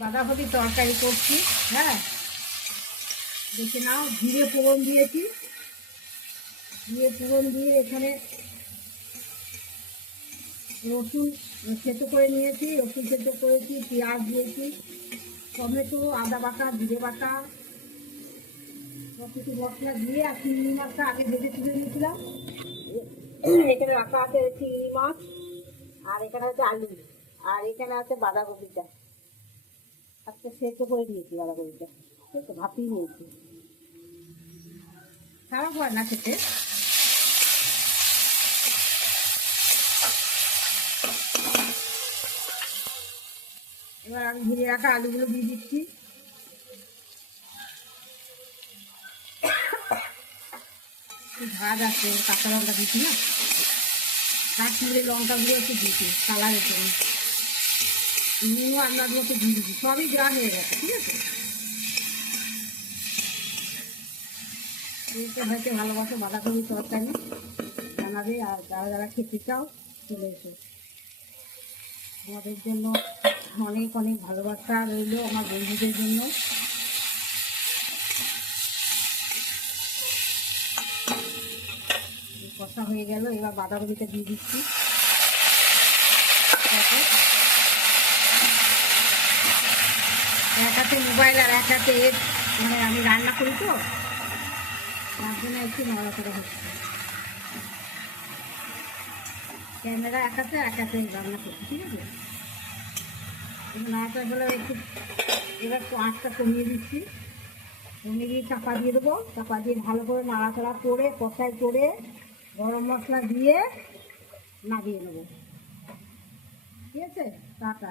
বাঁধাকপি তরকারি করছি। হ্যাঁ, দেখে নাও, জিরে ফোড়ন দিয়েছি। জিরে ফোড়ন দিয়ে এখানে রসুন সেদ্ধ করে নিয়েছি, রসুন সেদ্ধ করেছি, পেঁয়াজ দিয়েছি, টমেটো, আদা বাটা, জিরে বাটা, সব কিছু মশলা দিয়ে আর চিংড়ি মাছটা আগে ভেজে তুলে নিয়েছিলাম। এখানে রাখা আছে চিংড়ি মাছ, আর এখানে আছে আলু, আর এখানে আছে বাঁধাকপিটা। আজকে সেদ্ধ করে দিয়েছি বাঁধাকপিটা, ঠিক আছে, ভাপিয়ে নিয়েছি। খারাপ হয় না খেতে। এবার আমি ভেজে রাখা আলুগুলো দিয়ে দিচ্ছি। ভাজ আছে, কাঁচা লঙ্কা দিচ্ছি না, কাশ্মীরি লঙ্কাগুলো একটু দিচ্ছি কালারের জন্য। নুনও আপনার মতো দিয়ে দিচ্ছি, সবই দেওয়া হয়ে গেছে, ঠিক আছে। খেতে হয়তো ভালোবাসো বাঁধাকপি তরকারি, জানাবে। আর যারা যারা খেতে চাও চলে এসো। আমাদের জন্য অনেক অনেক ভালোবাসা রইল, আমার বন্ধুদের জন্য। কষা হয়ে গেল, এবার বাঁধাকপিটা দিয়ে দিচ্ছি। এক হাতে মোবাইল আর এক হাতে মানে আমি রান্না করি, তো তার জন্য একটু নড়াচড়া হচ্ছে। ক্যামেরা এক হাতে রান্না করছি, ঠিক আছে। নাড়াচড়া হলে একটু এবার আঁচটা কমিয়ে দিচ্ছি, কমিয়ে দিয়ে চাপা দিয়ে দেবো। চাপা দিয়ে ভালো করে নাড়াচড়া করে কষাই করে গরম মশলা দিয়ে নামিয়ে নেবো, ঠিক আছে। টাটা।